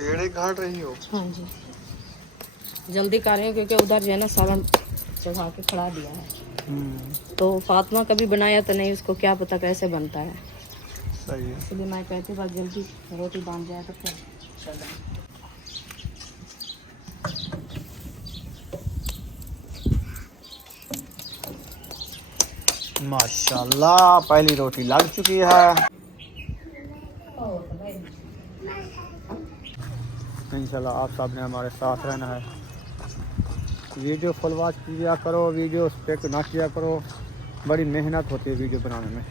पेड़े काट रही हो? हाँ जी, जल्दी कर रही हूँ क्योंकि उधर जो है ना सालन चढ़ा के खड़ा दिया है। तो फातिमा कभी बनाया तो नहीं, उसको क्या पता कैसे बनता है। सही है। इसलिए मैं कहती हूँ बस जल्दी रोटी बन जाए तो फिर चलें। माशाल्लाह पहली रोटी लग चुकी है। इंशाल्लाह आप सब ने हमारे साथ रहना है। वीडियो फुल वॉच किया करो, वीडियो स्पेक ना किया करो, बड़ी मेहनत होती है वीडियो बनाने में।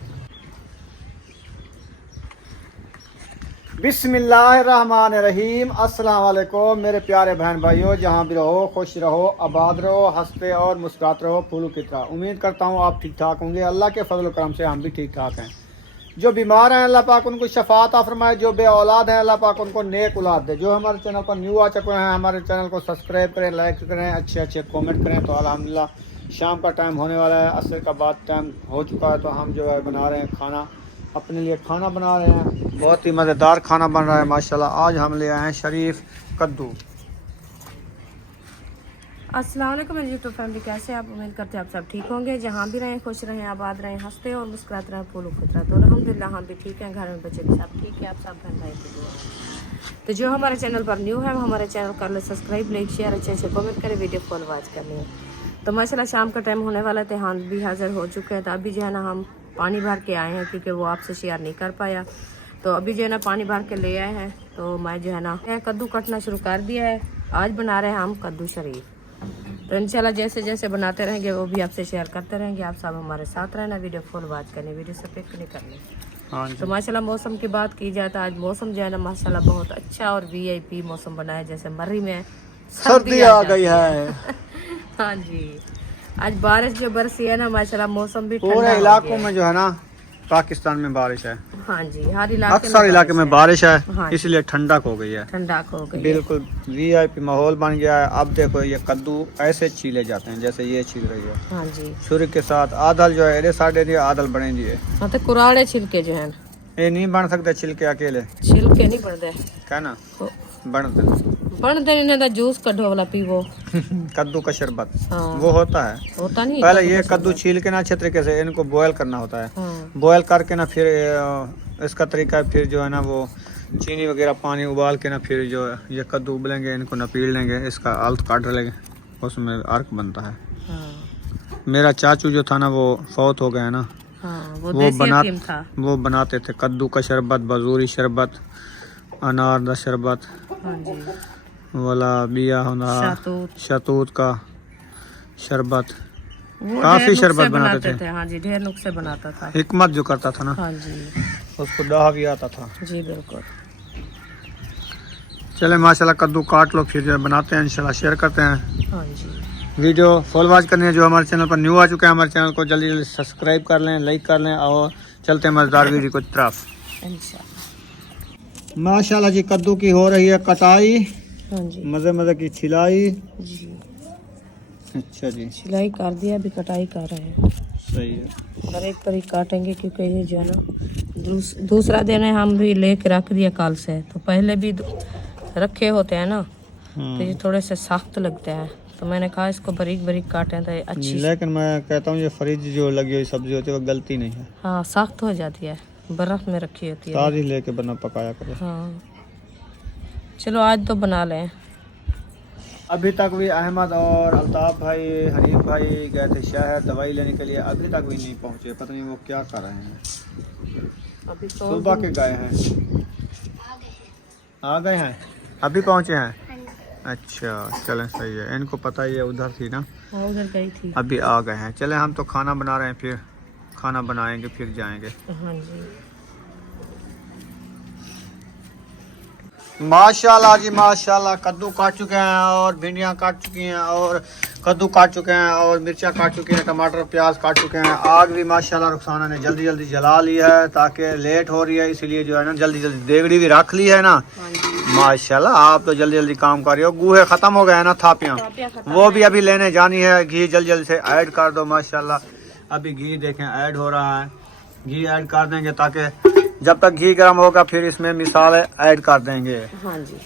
बिस्मिल्लाहिर्रहमानिर्रहीम। अस्सलाम वालेकुम मेरे प्यारे बहन भाइयों, जहाँ भी रहो खुश रहो, आबाद रहो, हंसते और मुस्कुराते रहो फूलों की तरह। उम्मीद करता हूँ आप ठीक ठाक होंगे। अल्लाह के फजल करम से हम भी ठीक ठाक हैं। जो बीमार हैं अल्लाह पाक उनको शफात फरमाए, जो बे औलाद हैं अल्लाह पाक उनको नेक औलाद दे। जो हमारे चैनल पर न्यू आ चुके हैं हमारे चैनल को सब्सक्राइब करें, लाइक करें, अच्छे अच्छे कमेंट करें। तो अल्हम्दुलिल्लाह शाम का टाइम होने वाला है, असर का बाद टाइम हो चुका है। तो हम जो है बना रहे हैं खाना, अपने लिए खाना बना रहे हैं। बहुत ही मज़ेदार खाना बन रहा है माशाल्लाह। आज हम ले आए हैं शरीफ कद्दू। अस्सलाम वालेकुम मेरी यूट्यूब फैमिली, कैसे आप? उम्मीद करते हैं आप सब ठीक होंगे। जहाँ भी रहें खुश रहें, आबाद रहें, हंसते और मुस्कुराते रहें फूलों की तरह। तो अल्हम्दुलिल्लाह हम भी ठीक हैं, घर में बच्चे भी सब ठीक है, आप सब बहन भाई के लिए। तो जो हमारे चैनल पर न्यू है वो हमारे चैनल कर ले सब्सक्राइब, लाइक शेयर, अच्छे अच्छे कमेंट करें, वीडियो फुल वॉच करनी है। तो माशाल्लाह शाम का टाइम होने वाला है, हम भी हाजिर हो चुके हैं। तो अभी जो है ना हम पानी भर के आए हैं क्योंकि वो आपसे शेयर नहीं कर पाया। तो अभी जो है ना पानी भर के ले आए हैं। तो मैं जो है ना कद्दू कटना शुरू कर दिया है। आज बना रहे हैं हम कद्दू शरीफ। तो इंशाल्लाह जैसे जैसे बनाते रहेंगे वो भी आपसे शेयर करते रहेंगे। आप सब हमारे साथ रहना, वीडियो फुल वॉच करनी, वीडियो स्किप नहीं करनी। हाँ तो माशाल्लाह मौसम की बात की जाए तो आज मौसम जो है ना माशाल्लाह बहुत अच्छा और वीआईपी मौसम बना है। जैसे मर्री में सर्दी आ गई है। हाँ जी, आज बारिश जो बरसी है ना माशाल्लाह, मौसम भी पूरे इलाकों में जो है ना पाकिस्तान में बारिश है। हाँ जी, हर इलाके अक्सर इलाके में बारिश है। हाँ, इसलिए ठंडक हो गई है, ठंडक हो गई। बिल्कुल वीआईपी माहौल बन गया है। अब देखो ये कद्दू ऐसे छीले जाते हैं जैसे ये छील रही है। हाँ जी, छुरी के साथ आदल जो है एडे साढ़े दिए आदल बने दिए। हाँ तो कुराड़े छिलके जो है ना, ये नहीं बन सकते छिलके अकेले, छिलके नहीं बढ़ते क्या ना बनते बन देने का जूस कढ़ो वाला पीवो। कद्दू का शरबत हाँ, वो होता है। होता नहीं। पहले ये कद्दू छील के ना अच्छे तरीके से इनको बॉयल करना होता है। हाँ, बॉयल करके ना फिर इसका तरीका फिर जो है ना वो चीनी वगैरह पानी उबाल के ना फिर जो ये कद्दू उबलेंगे इनको नपीड़ लेंगे, इसका अल्त काट लेंगे, उसमें अर्क बनता है। हाँ, मेरा चाचू जो था ना वो फौत हो गया ना, हाँ, वो बनाते थे कद्दू का शरबत, बजूरी शरबत, अनार का शरबत, हाँ जी, वाला बिया होना, शतूत का शरबत, वो काफी शरबत बनाते थे। हाँ जी, ढेर नुस्खे बनाता था। हिकमत जो करता था ना, हाँ जी, उसको दाह भी आता था। जी बिल्कुल। चले माशाल्लाह कद्दू काट लो, फिर जो है बनाते हैं इंशाल्लाह शेयर करते हैं। हाँ जी, वीडियो फुल वॉच करनी है। जो हमारे चैनल पर न्यू आ चुके हैं हमारे चैनल को जल्दी जल्दी सब्सक्राइब कर लें, लाइक कर लें और चलते हैं मज़ेदार वीडियो की तरफ। इंशाल्लाह। माशाल्लाह जी कद्दू की हो रही है कटाई, हाँ जी, मज़े मज़े की छिलाई। जी अच्छा जी, सिलाई कर दिया, अभी कटाई कर रहे हैं। सही है। बारीक बारीक काटेंगे क्योंकि ये जो है ना दूसरा दिन है, हम भी लेके रख दिया कल से। तो पहले भी रखे होते हैं ना तो ये थोड़े से सख्त लगते हैं। तो मैंने कहा इसको बारीक बारीक काटें तो अच्छी। लेकिन मैं कहता हूँ ये फ्रिज जो लगी हुई सब्जी होती है वो गलती नहीं है। हाँ, सख्त हो जाती है, बर्फ में रखी होती है। ताज़ी लेके बना पकाया करो। हाँ, चलो आज तो बना लें। अभी तक भी अहमद और अल्ताफ भाई, हनीफ भाई गए थे शहर दवाई लेने के लिए, अभी तक भी नहीं पहुँचे। पता नहीं वो क्या कर रहे हैं। अभी तो सुबह के गए हैं, आ गए हैं, अभी पहुँचे हैं। अच्छा चलें सही है, इनको पता ही है उधर थी ना, उधर गई थी, अभी आ गए हैं। चले हम तो खाना बना रहे हैं, फिर खाना बनाएंगे फिर जाएंगे। हाँ जी, माशाल्लाह जी माशाल्लाह कद्दू काट चुके हैं और भिंडियाँ काट चुकी हैं और कद्दू काट चुके हैं और मिर्चा काट चुके हैं, टमाटर प्याज काट चुके हैं। आग भी माशाल्लाह रुखसाना ने जल्दी जल्दी जला ली है ताकि लेट हो रही है, इसलिए जो है ना जल्दी जल्दी देगड़ी भी रख ली है ना। माशाल्लाह आप तो जल्दी जल्दी काम कर रहे हो। गूहे खत्म हो गए हैं ना, थापियाँ वो भी अभी लेने जानी है। घी जल्दी जल्दी से ऐड कर दो। माशाल्लाह अभी घी देखें ऐड हो रहा है, घी ऐड कर देंगे ताकि जब तक घी गर्म होगा फिर इसमें मिसाले ऐड कर देंगे। हाँ जी,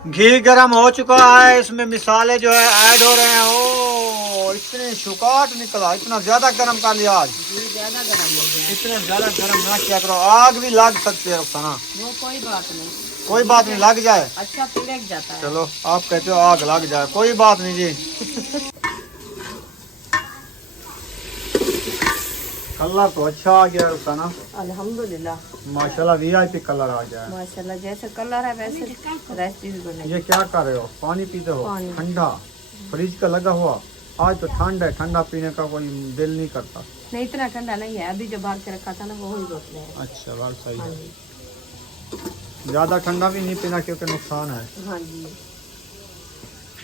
घी गरम हो चुका है, इसमें मिसाले जो है ऐड हो रहे हैं। ओ इतने शुकाट निकला, इतना ज्यादा गरम कर लिया आज। घी ज्यादा गर्म हो गया। इतना ज्यादा गरम ना किया करो, आग भी लग सकती है रुखसाना। वो कोई बात नहीं, कोई बात नहीं, लग जाए। अच्छा पिलक जाता है। चलो आप कहते हो आग लग जाए, कोई बात नहीं जी। कलर तो अच्छा आ गया रुखसाना, अल्हम्दुलिल्लाह माशाल्लाह वीआईपी कलर आ गया है। माशाल्लाह, जैसे कलर है वैसे रेसिपी बनेगी। ये क्या कर रहे हो, पानी पीते हो? पानी। ठंडा फ्रिज का लगा हुआ। आज तो ठंड है, ठंडा पीने का कोई दिल नहीं करता। नहीं इतना ठंडा नहीं है, अभी जो बाहर के रखा था ना वो ही बोतलें हैं। अच्छा बात सही हाँ है, जी, ज्यादा ठंडा भी नहीं पीना क्योंकि नुकसान है। हाँ जी,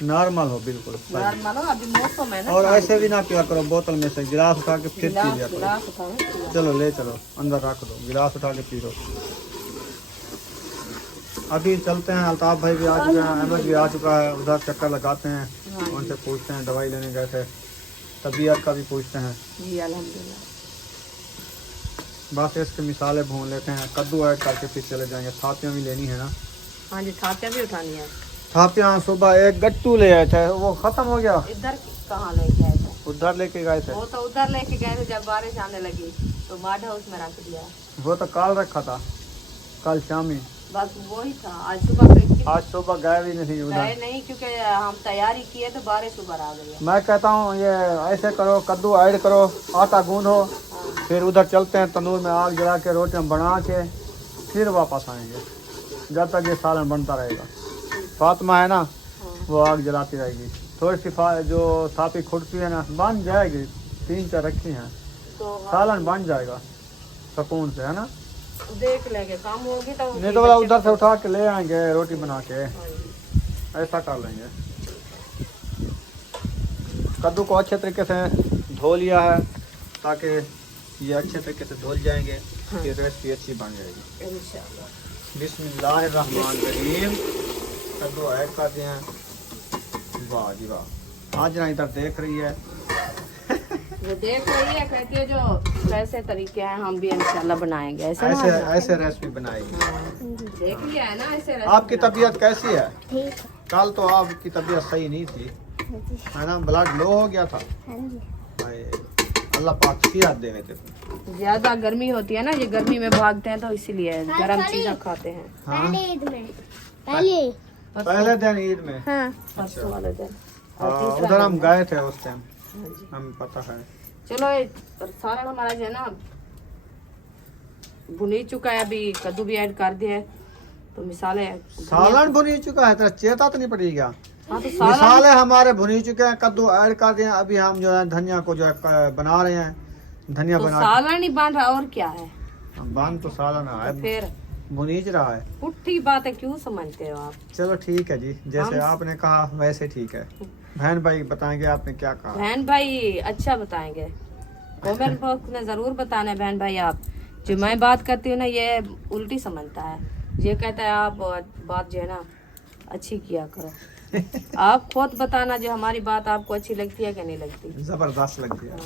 नॉर्मल हो बिल्कुल सही। नॉर्मल हो, अभी मौसम है ना। और ऐसे भी ना पिया करो, बोतल में से गिलास उठा के फिर पी लिया करो। गिलास उठाओ, पिया। चलो ले चलो अंदर रख दो, गिलास उठा के पी लो। अभी चलते हैं, अल्ताफ भाई भी आ चुके हैं, अहमद भी आ चुका है, उधर चक्कर लगाते हैं, हाँ जी। उनसे पूछते हैं दवाई लेने गए थे, तबीयत का भी पूछते हैं। जी अल्हम्दुलिल्लाह। बस इसके मिसाले भून लेते हैं, कद्दू ऐड करके फिर चले जाएंगे। थापियाँ भी लेनी है ना, हाँ जी, थापियाँ भी उठानी है। थापियाँ सुबह एक गट्टू ले आए थे, वो खत्म हो गया। इधर कहाँ लेके आए थे? उधर लेके गए थे, वो तो उधर लेके गए थे, जब बारिश आने लगी तो माड हाउस में रख दिया। वो तो काल रखा था, कल शामी। बस वही था, आज सुबह पे आज सुबह गए भी नहीं गए उधर। नहीं, क्योंकि हम तैयारी किए तो बारिश उबर आ गई है। मैं कहता हूँ ये ऐसे करो, कद्दू ऐड करो, आटा गूंदो, हाँ, फिर उधर चलते हैं, तंदूर में आग जला के रोटियाँ बना के फिर वापस आएंगे, जब तक ये सालन बनता रहेगा। फातिमा है ना, हाँ। वो आग जलाती रहेगी। थोड़ी सी जो थापी खुटती है ना, बन जाएगी, 3-4 रखी हैं, तो सालन बन जाएगा सुकून से, है ना। देख लेंगे, काम होगी तो नहीं तो बोला उधर से उठा के ले आएंगे रोटी बना के, हाँ जी। ऐसा कर लेंगे। कद्दू को अच्छे तरीके से धो लिया है, ताकि ये अच्छे तरीके से धुल जाएंगे, फिर रेसिपी अच्छी बन जाएगी। इंशाल्लाह। बिस्मिल्लाहिर्रहमानिर्रहीम। कद्दू ऐड कर दिए हैं। वाह जी वाह, आज ना इधर देख रही है। वो देख रही है, कहती है जो कैसे तरीके हैं हम भी इंशाल्लाह बनाएंगे। ऐसे ना ऐसे होगा। ऐसे रेसिपी बनाएगी। हाँ, देख लिया है ना ऐसे आपकी तबीयत कैसी है? ठीक कल तो आपकी तबीयत सही नहीं थी, है ना, ब्लड लो हो गया था। हाँ जी। हाय, अल्लाह पाक सेहत देवे थे। ज्यादा गर्मी होती है ना, ये गर्मी में भागते हैं तो इसीलिए गर्म चीजें खाते हैं। हाँ, पहले ईद में पहले पहले दिन ईद में। हाँ परसों वाले दिन। हाँ, और तीसरा उधर हम दिन। गए थे उस टाइम, हाँ जी। हमें पता है। चलो ये सारा हमारा जो है ना भुन ही चुका है, अभी कद्दू भी ऐड कर दिया है, तो मिसाले सालन भुन ही चुका है, तेरा चेता तो नहीं पड़ेगा। हाँ तो सारा मिसाले हमारे भुन ही चुके हैं, कद्दू ऐड कर दिए। अभी हम जो है धनिया को जो है बना रहे हैं, धनिया तो बना सालन ही बन रहा, और क्या है? बन तो सालन तो है, फिर भुनीज रहा है। पुट्ठी बात है, क्यों समझते हो आप? चलो ठीक है जी, जैसे हम- आपने कहा वैसे ठीक है। बहन भाई बताएंगे आपने क्या कहा। बहन भाई अच्छा बताएंगे, कमेंट बॉक्स में जरूर बताना है बहन भाई। आप जो मैं बात करती हूँ ना, ये उल्टी समझता है, ये कहता है आप बात जो है ना अच्छी किया करो। आप खुद बताना जो हमारी बात आपको अच्छी लगती है कि नहीं लगती। जबरदस्त लगती है। हाँ।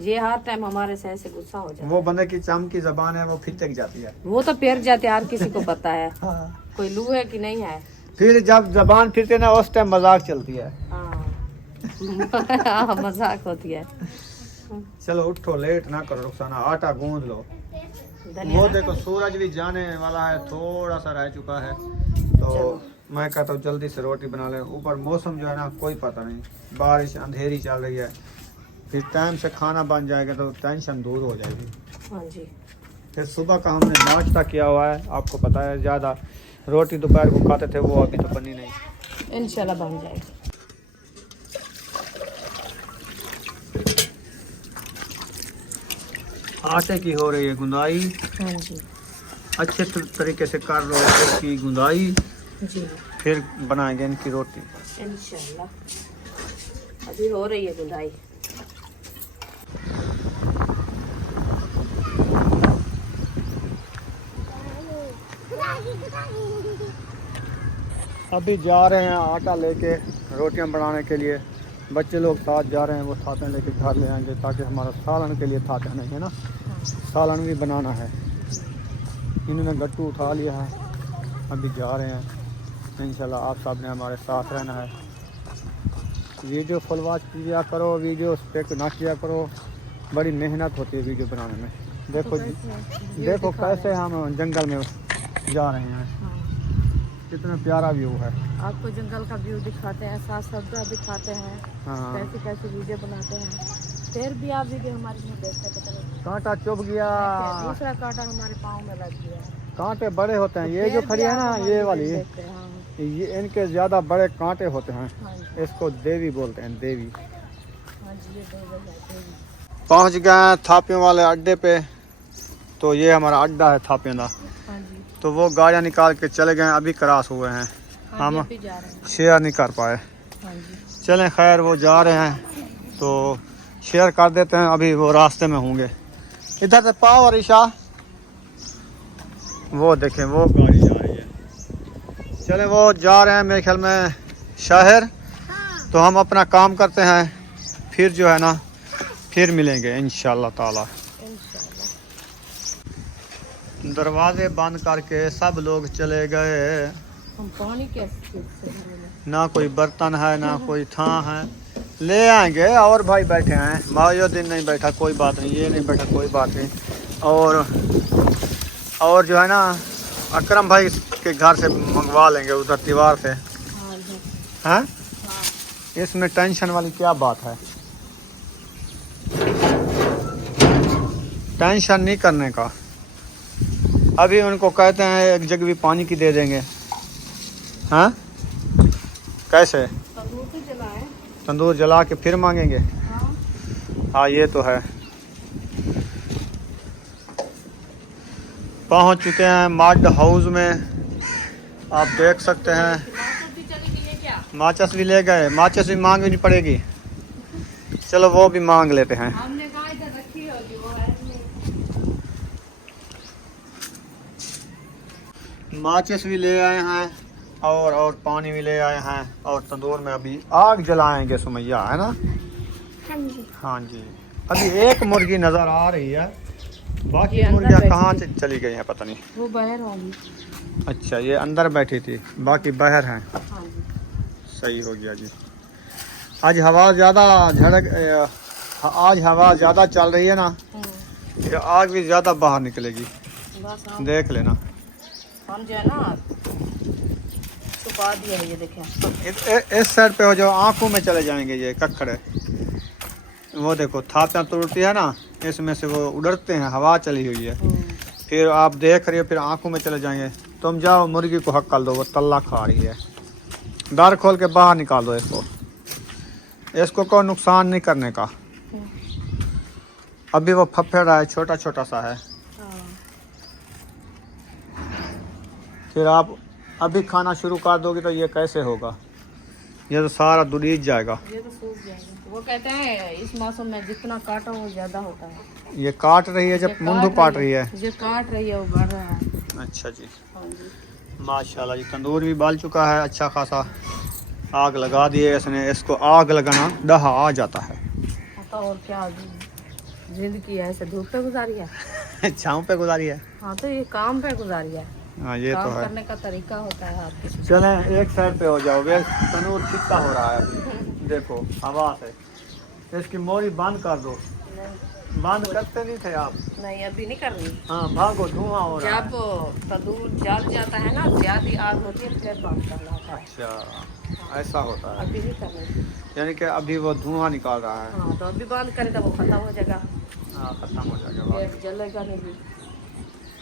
ये हर टाइम हमारे सह से गुस्सा हो जाता है। वो बंदे की चम की जबान है, वो फिर तक जाती है। वो तो फिर जाते हैं, हर किसी को पता है, हाँ। कोई लू है कि नहीं है। फिर जब जबान फिरते ना, उस टाइम मजाक चलती है। हाँ मजाक होती है। चलो उठो, लेट ना करो रुखसाना, आटा गूंद लो। धनिया वो देखो सूरज भी जाने वाला है, थोड़ा सा रह चुका है, तो मैं कहता हूँ जल्दी से रोटी बना ले। ऊपर मौसम जो है ना कोई पता नहीं, बारिश अंधेरी चल रही है, फिर टाइम से खाना बन जाएगा तो टेंशन दूर हो जाएगी। हाँ जी। फिर सुबह का हमने नाश्ता किया हुआ है, आपको पता है, ज़्यादा रोटी दोपहर को खाते थे, वो अभी तो बनी नहीं। इंशाल्लाह बन जाएगी। आटे की हो रही है गुंदाई, हाँ जी अच्छे तरीके से कर लो इसकी गुंदाई, जी फिर बनाएंगे इनकी रोटी। इंशाल्लाह। अभी हो रही है गुंदाई। अभी जा रहे हैं आटा लेके रोटियां बनाने के लिए। बच्चे लोग साथ जा रहे हैं, वो थाते लेके घर ले आएंगे, ताकि हमारा सालन के लिए थाते नहीं है ना, सालन भी बनाना है। इन्होंने गट्टू उठा लिया है, अभी जा रहे हैं इंशाल्लाह आप सब ने हमारे साथ रहना है। वीडियो फुल वॉच किया करो, वीडियो स्पेक ना किया करो, बड़ी मेहनत होती है वीडियो बनाने में। देखो जी, देखो कैसे हम जंगल में जा रहे हैं, कितना प्यारा व्यू है। आपको जंगल का व्यू दिखाते हैं, साथ सब्जा दिखाते हैं, हाँ, कैसे कैसे वीडियो बनाते हैं। फिर भी आप वीडियो हमारी नहीं देखते, पता नहीं कांटा चुभ गया, दूसरा कांटा हमारे पाँव में लग गया। कांटे बड़े होते हैं। ये जो फिर खड़ी भी है आप ना, हमारी ये वीडियो वाली, नहीं देखते। हाँ ये इनके ज़्यादा बड़े कांटे होते हैं। हाँ जी, इसको देवी बोलते हैं, देवी। हाँ जी, ये देवी। पहुंच गए थापियों वाले अड्डे पे। तो ये हमारा अड्डा है थापियों का। हाँ जी, तो वो गाड़ियाँ निकाल के चले गए, अभी क्रॉस हुए हैं, हाँ जी, हम अभी जा रहे हैं। शेयर नहीं कर पाए। हाँ जी, चलें खैर, वो जा रहे हैं तो शेयर कर देते हैं, अभी वो रास्ते में होंगे। इधर से पाओ और ईशा, वो देखें वो गाड़ी जा रही है। चलें, वो जा रहे हैं मेरे ख्याल में शहर। तो हम अपना काम करते हैं, फिर जो है ना फिर मिलेंगे इंशाल्लाह ताला। इंशाल्लाह। दरवाजे बंद करके सब लोग चले गए। हम पानी कैसे भरेंगे? ना कोई बर्तन है ना कोई थां है, ले आएंगे। और भाई बैठे हैं, मायुद्दीन नहीं बैठा, कोई बात नहीं, ये नहीं बैठा, कोई बात नहीं। और जो है ना अकरम भाई के घर से मंगवा लेंगे, उधर दीवार से। हाँ जी, हैं? हाँ इसमें टेंशन वाली क्या बात है? टेंशन नहीं करने का। अभी उनको कहते हैं एक जग भी पानी की दे देंगे। हाँ, कैसे? तंदूर से जलाएं। तंदूर जला के फिर मांगेंगे? हाँ, हाँ ये तो है। पहुंच चुके हैं मड हाउस में, आप देख सकते हैं। टमाटर भी चली गई है क्या? माचिस भी ले गए, माचिस भी मांगनी पड़ेगी। चलो वो भी मांग लेते हैं। हमने कहा इधर रखी होगी, वो है नहीं। माचिस भी ले आए हैं और पानी भी ले आए हैं, और तंदूर में अभी आग जलाएंगे सुमैया, है ना? हाँ जी। हाँ जी। अभी एक मुर्गी नज़र आ रही है, बाकी ये अंदर मुर्गियाँ बैठी कहाँ थी। से चली गई हैं पता नहीं। वो बाहर होंगी। अच्छा, ये अंदर बैठी थी, बाकी बाहर हैं। हाँ जी, सही हो गया जी। आज हवा ज़्यादा आज हवा ज़्यादा चल रही है ना, ये आग भी ज़्यादा बाहर निकलेगी, बस हम देख लेना। जो है ना छुपा दिया है, ये देखें। इस साइड पे हो जाओ, आंखों में चले जाएंगे ये कखड़े। वो देखो थापियाँ तोड़ती है ना, इसमें से वो उड़ते हैं, हवा चली हुई है। फिर आप देख रहे हो, फिर आंखों में चले जाएंगे। तुम जाओ मुर्गी को हक्कल दो, वो तल्ला खा रही है। दार खोल के बाहर निकाल दो इसको, इसको कोई नुकसान नहीं करने का। अभी वो फफड़ रहा है, छोटा छोटा सा है। फिर आप अभी खाना शुरू कर दोगे तो ये कैसे होगा? ये तो सारा दुरीज जाएगा। ये तो सूख जाएगा। वो कहते हैं इस मौसम में जितना काटो वो ज्यादा होता है। ये काट रही है, जब मुंडू काट रही है। जो काट रही है वो बढ़ रहा है। अच्छा जी, हाँ जी, माशाल्लाह जी। तंदूर भी बाल चुका है अच्छा खासा, आग लगा दिए इसने। इसको आग लगाना डहा आ जाता है। तो और क्या जिंदगी है, ऐसे धूप पे गुजारी है। छाँव पे गुजारी है। हाँ, तो ये काम पे गुजारी है। हाँ ये तो काम है। करने का तरीका होता है आपके। चलें एक साइड पे हो जाओ, वे तंदूर कितना हो रहा है अभी, देखो हवा से। इसकी मोरी बंद कर दो। बंद करते नहीं थे आप? नहीं, अभी नहीं कर रही। हाँ भागो, धुआं हो रहा जब है। तंदूर जल जाता है ना, ज्यादा आग होती है, फिर बंद करना होता है। अच्छा, ऐसा होता है। अभी नहीं कर रही। यानी कि अभी वो धुआं निकाल रहा है। हाँ, तो अभी बंद करें तो वो खत्म हो जाएगा, हाँ खत्म हो जाएगा बात। फिर जलेगा नहीं भी।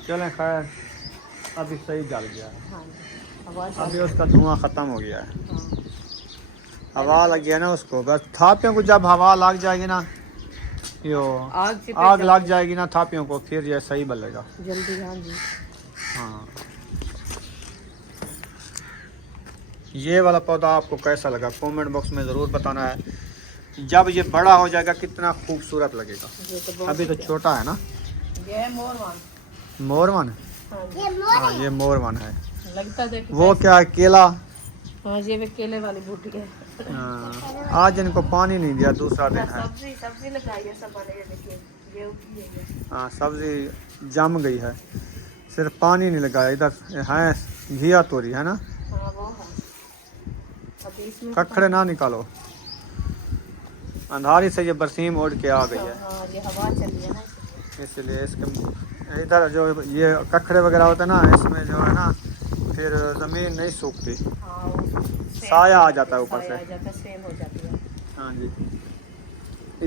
चलें खैर, अभी सही जल गया है। हाँ, आवाज अभी उसका धुआं खत्म हो गया है। हाँ, हवा लग गया ना उसको, बस थापियों को जब हवा लग जाएगी ना, यो आग से आग लग जाएगी ना थापियों को, फिर ये सही बलेगा। जल्दी। हाँ जी, हाँ। ये वाला पौधा आपको कैसा लगा कमेंट बॉक्स में ज़रूर बताना है। जब ये बड़ा हो जाएगा कितना खूबसूरत लगेगा। ये तो बहुत अभी तो छोटा है ना। ये है मोरवान। मोरवन? हाँ जी, हाँ ये मोरवन है। लगता देख वो क्या है, केला? हाँ, ये भी केले वाली बूटी है। हाँ, आज इनको पानी नहीं दिया, दूसरा दिन है। सब्जी लगाई है सब वाले, ये देखिए ये उगी है ये। हाँ सब्जी जम गई है, सिर्फ पानी नहीं लगाया। इधर है घिया तोरी है ना, हाँ, वो अभी इसमें कखड़े ना निकालो, अंधारी से ये बरसीम उड़ के आ गई है, हाँ ये हवा चली है ना इसलिए इसके इधर जो ये कखड़े वगैरह होते हैं ना, इसमें जो है ना फिर ज़मीन नहीं सूखती, हाँ वो साया आ जाता है ऊपर साया से। आ जाता है, सेम हो जाती है। हाँ जी,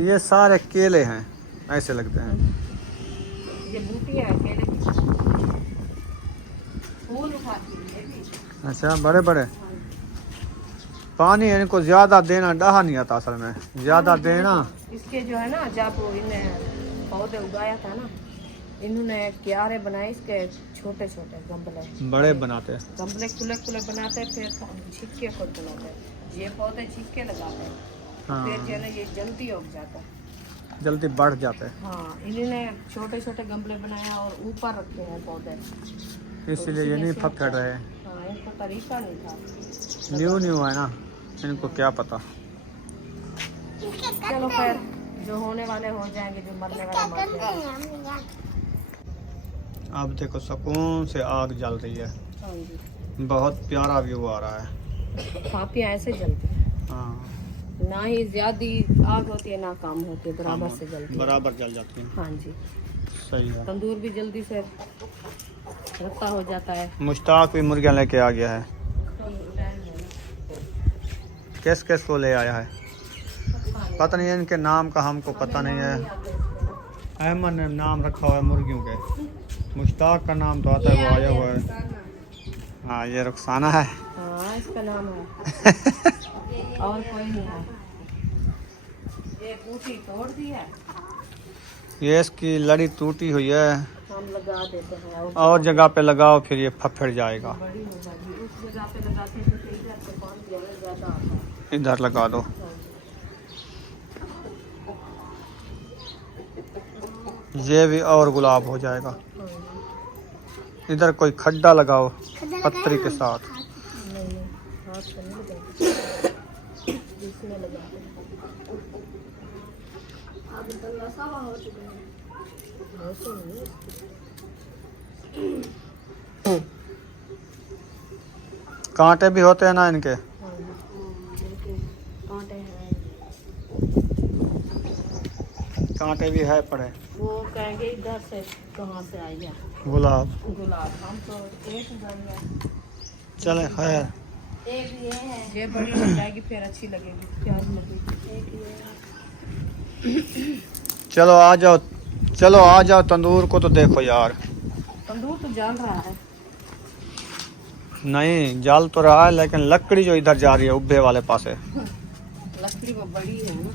ये सारे केले हैं, ऐसे लगते हैं। ये बूटी है केले की, फूल उठाती है ये भी। अच्छा, बड़े बड़े। पानी इनको ज़्यादा देना डहा नहीं आता असल में, ज़्यादा देना। इसके जो है ना, जब इन्हें पौधे उगाया था ना, इन्होंने क्यारे बनाए इसके छोटे छोटे गमले, बड़े बनाते हैं। गमले खुले खुले बनाते हैं, फिर छिक्के खुद बनाते हैं। ये पौधे छिक्के लगाते हैं, हाँ, फिर जो है ना ये जल्दी उग जाता है। जल्दी बढ़ जाते हैं, हाँ, इन्होंने छोटे छोटे गमले बनाए और ऊपर रखे हैं पौधे, इसलिए ये नहीं फट रहे। हाँ इनको तरीका नहीं था। न्यू न्यू है ना, इनको क्या पता। चलो फिर जो होने वाले हो जाएंगे, जो मरने वाले मर जाएंगे। अब देखो सुकून से आग जल रही है, हाँ जी, बहुत प्यारा व्यू आ रहा है। पापियाँ ऐसे जलती हैं, हाँ, ना ही ज्यादा आग होती है ना कम होती है, बराबर से जलती है। बराबर जल जाती है। हाँ जी, सही है। तंदूर भी जल्दी से रखा हो जाता है। मुश्ताक भी मुर्गियाँ लेके आ गया है। किस किस को ले आया है पता नहीं है, इनके नाम का हमको पता नहीं है। अहमद ने नाम रखा हुआ है मुर्गियों के, मुश्ताक का नाम तो आता है, वो आया हुआ है। हाँ, ये रुखसाना है। हाँ इसका नाम है और कोई नहीं है। ये टूटी तोड़ दी है, ये इसकी लड़ी टूटी हुई है, हम लगा देते हैं और जगह पे लगाओ फिर ये फफड़ जाएगा। बड़ी हो जाएगी। उस जगह पे लगाते हैं तो इधर से पानी ज्यादा आता है। इधर लगा दो। ये भी और गुलाब हो जाएगा। इधर कोई खड्डा लगाओ पत्थरी के साथ। नहीं हाथ से नहीं लगाते, इसमें लगाते हैं। अब तल्ला सावा हो चुका है, ऐसे नहीं। कांटे भी होते हैं ना इनके। हाँ, कांटे हैं, कांटे भी है पड़े। वो कहेंगे इधर से कहाँ से आई है गुलाब। गुलाब। हम तो एक उगाएंगे, चले खैर, एक ये है, ये बड़ी हो जाएगी फिर अच्छी लगेगी, प्याज लगेगी। एक ये है। चलो आ जाओ, चलो आ जाओ, तंदूर को तो देखो यार। तंदूर तो जल रहा है। नहीं जल तो रहा है, लेकिन लकड़ी जो इधर जा रही है उब्बे वाले पासे, लकड़ी वो बड़ी है ना,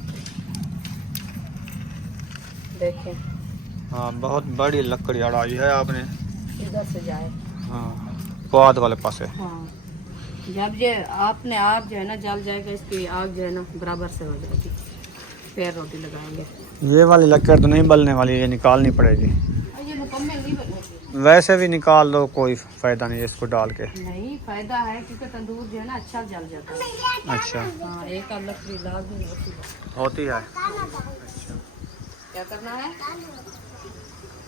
देखें हाँ बहुत बड़ी लकड़ी अड़ाई है आपने। इधर से जाए। हाँ, पौध वाले पासे। हाँ, जब ये आपने आप जो है ना जल जाएगा, इसकी आग जो है ना बराबर से हो जाएगी, फिर रोटी लगाएंगे। ये वाली लकड़ तो नहीं बलने वाली, ये निकालनी पड़ेगी। ये मुकम्मल नहीं बनेगी। वैसे भी निकाल दो, कोई फायदा नहीं है इसको डाल के। नहीं फायदा है, क्योंकि तंदूर जो है ना अच्छा जल जाता है। अच्छा, हाँ, एक आध लकड़ी लाजमी होती है। होती है। क्या करना है?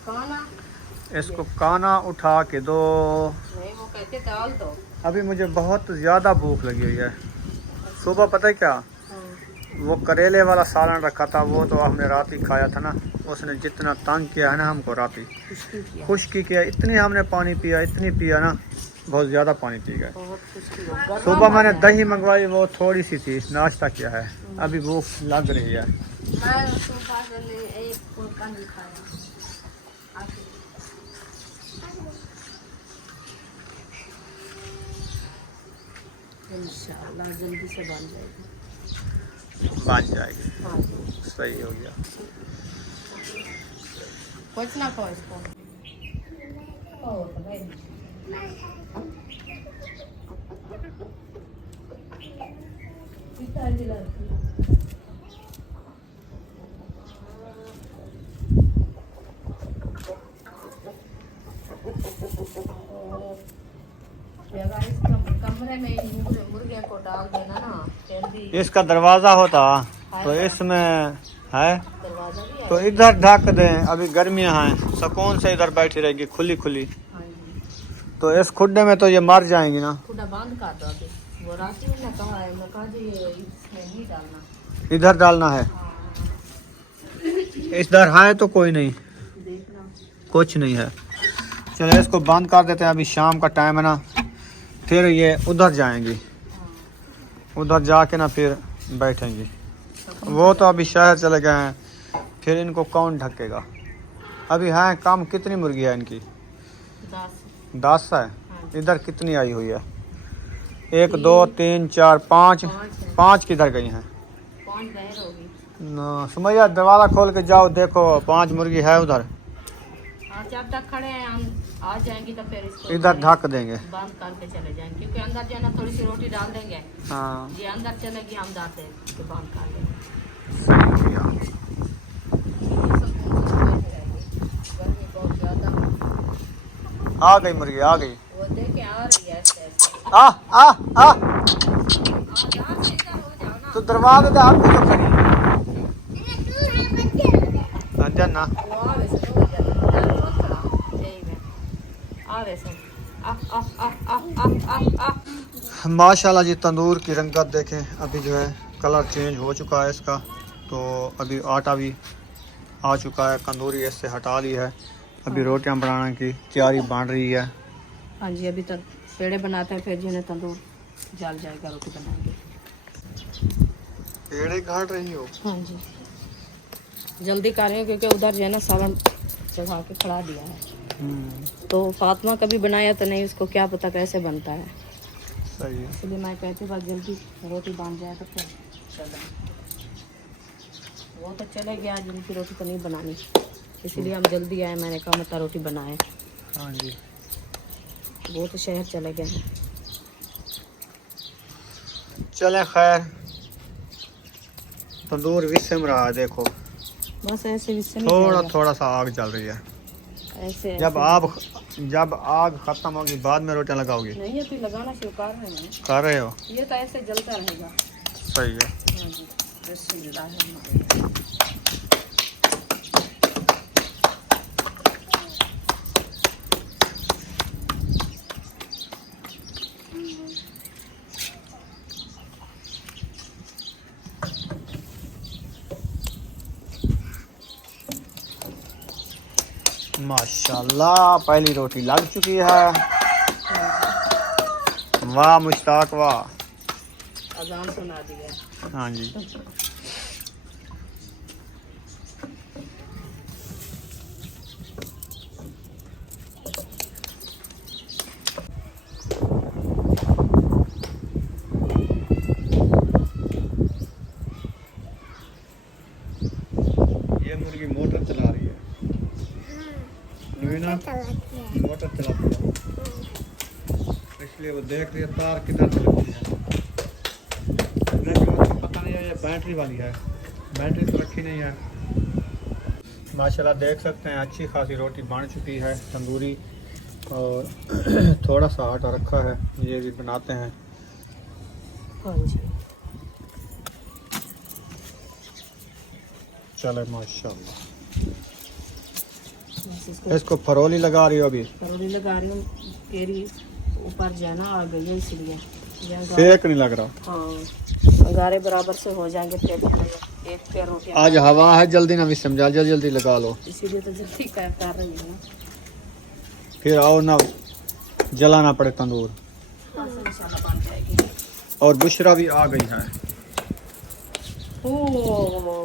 खाना इसको काना उठा के दो। नहीं, वो कहते डाल दो। अभी मुझे बहुत ज़्यादा भूख लगी हुई है। सुबह पता है क्या, हाँ, वो करेले वाला सालन रखा था, वो तो हमने रात ही खाया था ना, उसने जितना तंग किया है ना हमको रात ही, खुश्की किया, खुश्की किया, इतनी हमने पानी पिया, इतनी पिया ना, बहुत ज़्यादा पानी पी गए। बहुत खुश्की हो गई। सुबह मैंने दही मंगवाई, वो थोड़ी सी थी, नाश्ता किया है, अभी भूख लग रही है। मैं सुबह मैंने एक फुल्का नहीं खाया। इंशाल्लाह जल्दी से बन जाएगी। बन जाएगी। हाँ जी, सही हो गया। कुछ ना को इसको। ओ, तो भाई। इतना जिला कमरे में मुर्गे को डाल देना ना, जल्दी इसका दरवाज़ा होता तो इसमें है, दरवाजा भी है। तो इधर ढक दें, अभी गर्मियां हैं, सुकून से इधर बैठी रहेगी खुली खुली। हाँ जी, तो इस खुड्डे में तो ये मर जाएंगी ना। थोड़ा बंद कर दो अभी। वो राशि ने कहा है, मैं कहा जी इसमें नहीं डालना। इधर डालना है, हाँ, इधर है तो कोई नहीं, देखना। कुछ नहीं है। चलो इसको बंद कर देते हैं, अभी शाम का टाइम है ना, फिर ये उधर जाएंगी, उधर जाके ना फिर बैठेंगी। वो तो अभी शहर चले गए हैं, फिर इनको कौन ढकेगा। अभी है कम, कितनी मुर्गी है इनकी? 10 है। इधर कितनी आई हुई है? 1 2 3 4 5 5 किधर गई हैं? 5 बाहर होगी। ना सुमैया दरवाजा खोल के जाओ, देखो 5 मुर्गी है उधर। हाँ, जब तक खड़े हैं हम आ जाएंगी तो फिर इसको इधर ढक देंगे। बंद करके चले जाएंगे, क्योंकि अंदर जो है ना थोड़ी सी रोटी डाल देंगे। हाँ ये अंदर चलेगी, हम जाते हैं तो बंद कर देंगे। गर्मी बहुत ज्यादा, आ गई मुर्गी, आ गई। वो देखे आ रही है ऐसे ऐसे। आ आ आ यहाँ से इधर हो जाओ ना। तो दरवाजे तो आप भी तो खड़ी अंदर ना। वो आवे से तो हो जाए, इधर मत खड़ा, यही में आवे से। आ आ आ आ आ आ आ। माशाल्लाह जी, तंदूर की रंगत देखें, अभी जो है कलर चेंज हो चुका है इसका। तो अभी आटा भी आ चुका है, तंदूरी इससे हटा ली है। अभी रोटियां बनाने की तैयारी बन रही है। हाँ जी, अभी तक पेड़े बनाते हैं, फिर जिन्हें तंदूर जल जाएगा, रोटी बनाएंगे। पेड़े काट रही हो? हाँ जी, जल्दी कर रही हूँ क्योंकि उधर जो है ना सालन चढ़ा के खड़ा दिया है। तो फातिमा कभी बनाया तो नहीं, उसको क्या पता कैसे बनता है। सही है। इसलिए मैं कहती हूँ बस जल्दी रोटी बन जाए तो फिर चलो। वो तो चले गया, आज उनकी रोटी तो नहीं बनानी, इसलिए हम जल्दी आए। मैंने कहा मतलब रोटी बनाए। हाँ जी, वो तो शहर चले गए हैं। चले खैर, तंदूर विस्म रहा है, देखो बस ऐसे इससे नहीं थोड़ा जाएगा। थोड़ा सा आग जल रही है। ऐसे जब आग खत्म होगी बाद में रोटियां लगाओगी? नहीं, ये तो लगाना शुरू कर रहे हैं। कर रहे हो? ये तो ऐसे जलता रहेगा। सही है। हाँ जी, बिस्मिल्लाह। माशाल्लाह, पहली रोटी लग चुकी है। वाह मुश्ताक वाह। अजान सुना दिया। हाँ जी, ये मुर्गी मोटर चला रही है। नवीना मोटर चलाती है, इसलिए वो देख रही है तार किधर से लगती है। लेकिन उसको पता नहीं है ये बैटरी वाली है, बैटरी तो रखी नहीं है। माशाल्लाह देख सकते हैं अच्छी खासी रोटी बन चुकी है तंदूरी, और थोड़ा सा आटा रखा है, ये भी बनाते हैं। हाँ जी, चले माशाल्लाह। बस इसको फरोली लगा रही हो अभी? करोड़ी लगा रही हूँ, केरी ऊपर जाना आ गई है, इसलिए सेक नहीं लग रहा। हाँ, अंगारे बराबर से हो जाएंगे फिर एक पैर रोटी। आज हवा है, जल्दी ना भी समझा, जल्दी जल्दी लगा लो, इसीलिए तो जल्दी कर रही है ना। फिर आओ ना जलाना पड़े तंदूर। बस इंशाल्लाह बन जाएगी। और बुशरा भी आ गई है, ओ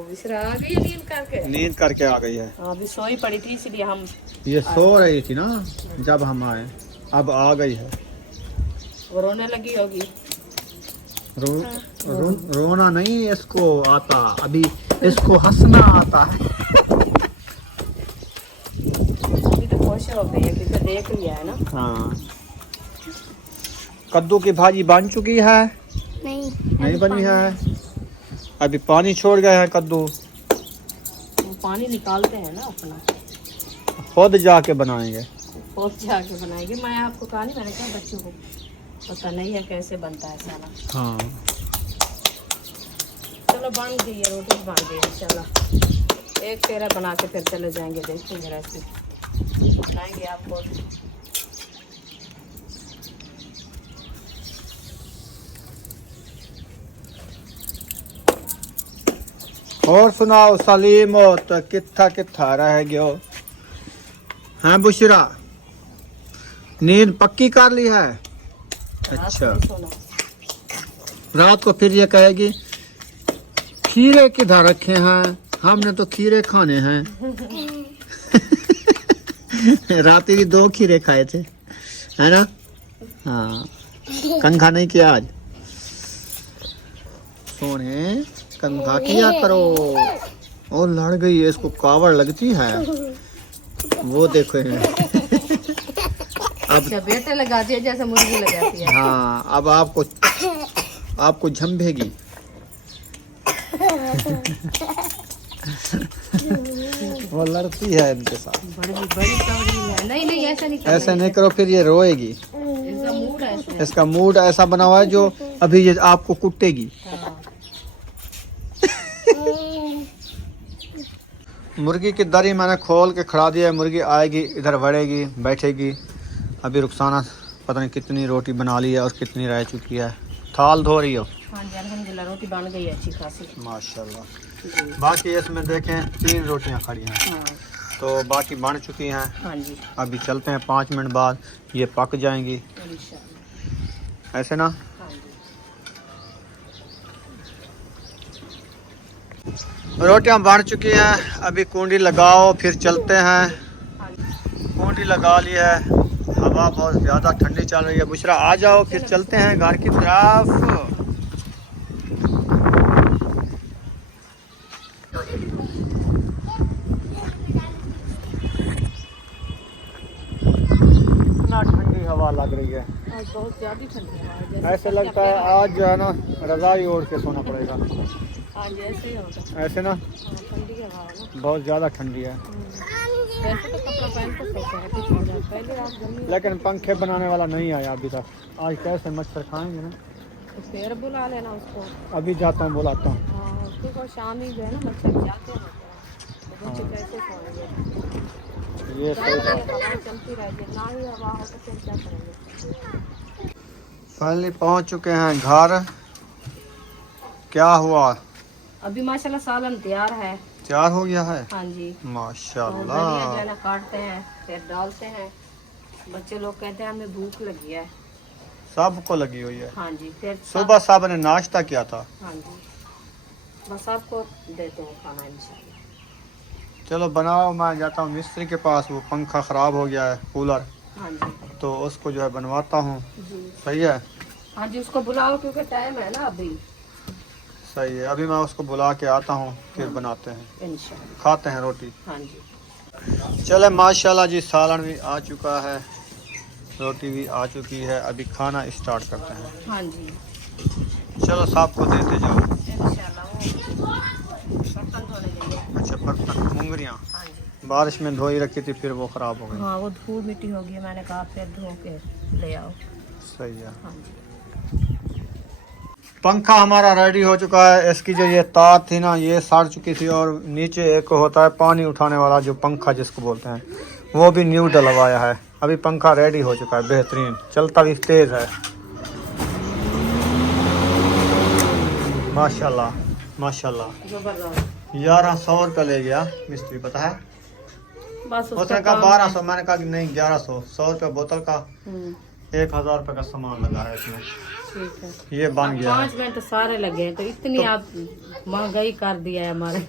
बिसरा आ गई है नींद करके। नींद करके आ गई है। हाँ, अभी सोई पड़ी थी, इसलिए हम ये सो रही थी ना जब हम आए, अब आ गई है। वो रोने लगी होगी। रोना नहीं इसको आता, अभी इसको हंसना आता है। अभी तो खुश हो गई है क्योंकि देख लिया है ना। हाँ, कद्दू की भाजी बन चुकी है? नहीं बनी है, अभी पानी छोड़ गए हैं कद्दू। वो पानी निकालते हैं ना अपना, खुद जाके बनाएंगे। खुद जाके बनाएंगे। मैं आपको कहा नहीं, मैंने कहा बच्चों को पता नहीं है कैसे बनता है साला। हाँ, चलो बन गई है, रोटी बन गई है। चलो एक फेरा बना के फिर चले जाएंगे, देखेंगे रेसिपी बनाएंगे आपको। और सुनाओ सलीम तो कित्था रह गयो। हाँ बुशरा, नींद पक्की कर ली है? अच्छा, रात को फिर ये कहेगी खीरे किधर रखे हैं, हमने तो खीरे खाने हैं। रात ही 2 खीरे खाए थे, है ना? हाँ, कंघा नहीं किया आज? सोने कंघा किया करो। और लड़ गई है, इसको कावड़ लगती है। वो देखो है। अब बेटे लगाती है जैसे मुर्गी लगाती है। हाँ, अब आपको झंभेगी। वो लड़ती है इनके साथ। बड़ी है। नहीं ऐसा नहीं करो, फिर ये रोएगी। इसका मूड है। इसका मूड ऐसा बना हुआ है जो अभी ये आपको कुटेगी। मुर्गी की दरी मैंने खोल के खड़ा दिया है। मुर्गी आएगी, इधर बढ़ेगी, बैठेगी। अभी रुखसाना पता नहीं कितनी रोटी बना ली है और कितनी रह चुकी है। थाल धो रही हो? हाँ जी, अल्हम्दुलिल्लाह रोटी बन गई है अच्छी खासी माशाल्लाह। बाकी इसमें देखें 3 रोटियां खड़ी हैं। हाँ। तो बाकी बन चुकी हैं। हाँ जी, अभी चलते हैं, 5 मिनट बाद ये पक जाएंगी। इंशाल्लाह। ऐसे ना? हाँ जी। रोटियां बन चुकी हैं। अभी कुंडी लगाओ, फिर चलते हैं। कुंडी लगा ली है। हवा बहुत ज़्यादा ठंडी चल रही है। बुशरा आ जाओ, फिर चलते हैं घर की तरफ। इतना ठंडी हवा लग रही है, आज बहुत ज़्यादा ठंडी है। ऐसे लगता है आज जो है ना रज़ाई ओढ़ के सोना पड़ेगा। आज ऐसे ही होता ऐसे ना, ठंडी हवा है ना। बहुत ज़्यादा ठंडी है। वैसे तो कपड़ा पहन के सोते हैं, कुछ हो जाए। पहले रात गर्मी लेकिन पंखे बनाने वाला नहीं आया अभी तक। आज कैसे मच्छर खाएंगे ना। तो फिर बुला लेना उसको। अभी जाता हूँ, बुलाता हूँ। हाँ, उसको को शाम ही जो है ना मच्छर जाते हैं, तो बच्चे कैसे सोएंगे? ये सही बात है। हवा चलती रहेगी, ना ही हवा हो तो फिर क्या करेंगे? फाइनली पहुँच चुके हैं घर। क्या हुआ? अभी माशाल्लाह सालन तैयार है। तैयार हो गया है? हाँ जी। तो माशाल्लाह। धनिया जो है ना काटते हैं, फिर डालते हैं। बच्चे लोग कहते हैं हमें भूख लगी है। सबको लगी हुई है। हाँ जी, फिर सुबह साहब ने नाश्ता किया था। हाँ जी, बस आपको देते हैं खाना इंशाल्लाह। चलो बनाओ, मैं जाता हूँ मिस्त्री के पास। वो पंखा ख़राब हो गया है, कूलर, हाँ जी तो उसको जो है बनवाता हूँ। जी। सही है? हाँ जी, उसको बुलाओ क्योंकि टाइम है ना अभी। सही है, अभी मैं उसको बुला के आता हूँ, फिर बनाते हैं, इंशाल्लाह। खाते हैं रोटी। हाँ जी। चले माशाल्लाह जी, सालन भी आ चुका है, रोटी भी आ चुकी है। अभी खाना स्टार्ट करते हैं। हाँ जी, चलो साहब को देते जाओ। इंशाल्लाह। वो बर्तन धोने जाएंगे। अच्छा, बर्तन मुंगरियाँ हाँ जी। बारिश में धोई रखी थी, फिर वो ख़राब हो गई। हाँ, वो धूल मिट्टी हो गई, मैंने कहा फिर धो के ले आओ। सही है। हाँ जी। पंखा हमारा रेडी हो चुका है। इसकी जो ये तार थी ना, ये सड़ चुकी थी। और नीचे एक होता है पानी उठाने वाला, जो पंखा जिसको बोलते हैं, वो भी न्यू डलवाया है। अभी पंखा रेडी हो चुका है, बेहतरीन, चलता भी तेज़ है। माशाल्लाह माशाल्लाह। जबरदस्त। 1100 रुपये ले गया मिस्त्री, पता है? बस उसने कहा 1200, मैंने कहा कि नहीं 1100। 100 रुपये बोतल का, 1000 रुपये का सामान लगा है इसमें। ठीक है। ये बन गया है। 5 मिनट तो सारे लगे हैं, तो इतनी आप महंगाई कर दिया है हमारे।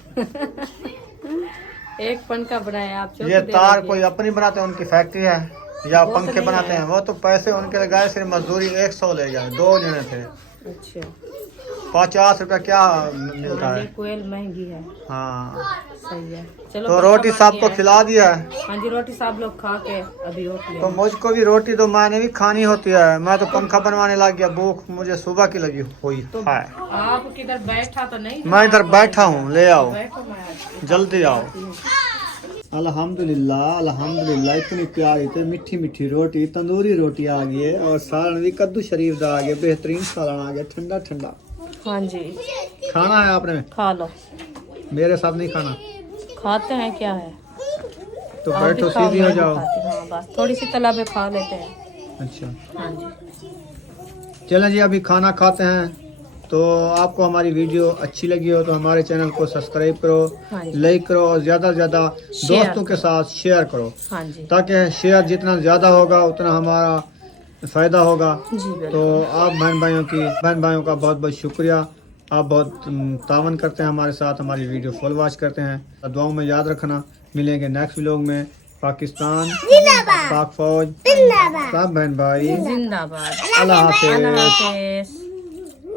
एक पंखा बनाया आप। ये तार कोई अपनी बनाते हैं, उनकी फैक्ट्री है, या वो तो पंखे नहीं बनाते है। हैं। वो तो पैसे उनके लगाए, सिर्फ मजदूरी 100 ले गए। 2 जने थे, अच्छा। 50 रुपया क्या मिलता हाँ, है? कोयल महंगी है। हाँ, सही है। चलो तो पंखा रोटी बन सबको गया है। खिला दिया है। हाँ जी, रोटी सब लोग खा के अभी उठ तो गए। मुझको भी रोटी तो मैंने भी खानी होती है। मैं तो पंखा बनवाने लग गया, भूख मुझे सुबह की लगी हुई तो है। आप किधर बैठा तो नहीं? मैं इधर बैठा हूँ, ले आओ, बैठो, मैं जल्दी आओ। अल्हम्दुलिल्लाह अल्हम्दुलिल्लाह, इतनी प्यारी तो मीठी मीठी रोटी, तंदूरी रोटी आ गई है। और सालन भी कद्दू शरीफ का आ गया, बेहतरीन सालन आ गया, ठंडा ठंडा। हाँ जी, खाना है आपने? खा लो। मेरे साथ नहीं खाना? खाते हैं, क्या है? तो आप बैठो, भी खाओ, सीधी हो मैं भी जाओ। खाती हूँ। हाँ, बस थोड़ी सी तला पे खा लेते हैं। अच्छा, हाँ जी। चलें जी, अभी खाना खाते हैं, तो आपको हमारी वीडियो अच्छी लगी हो तो हमारे चैनल को सब्सक्राइब करो, हाँ जी। लाइक करो और ज़्यादा से ज़्यादा शेयर दोस्तों के साथ शेयर करो, हाँ जी ताकि शेयर जितना ज़्यादा होगा उतना हमारा फ़ायदा होगा। जी तो बिल्कुल। आप बहन भाइयों का बहुत बहुत शुक्रिया। आप बहुत तावन करते हैं हमारे साथ, हमारी वीडियो फुल वॉच करते हैं। दुआओं में याद रखना, मिलेंगे नेक्स्ट व्लॉग में। पाकिस्तान पाक फौज सब बहन भाई जिंदाबाद। अल्लाह अल्लाह हाफिज़। हाफिज़।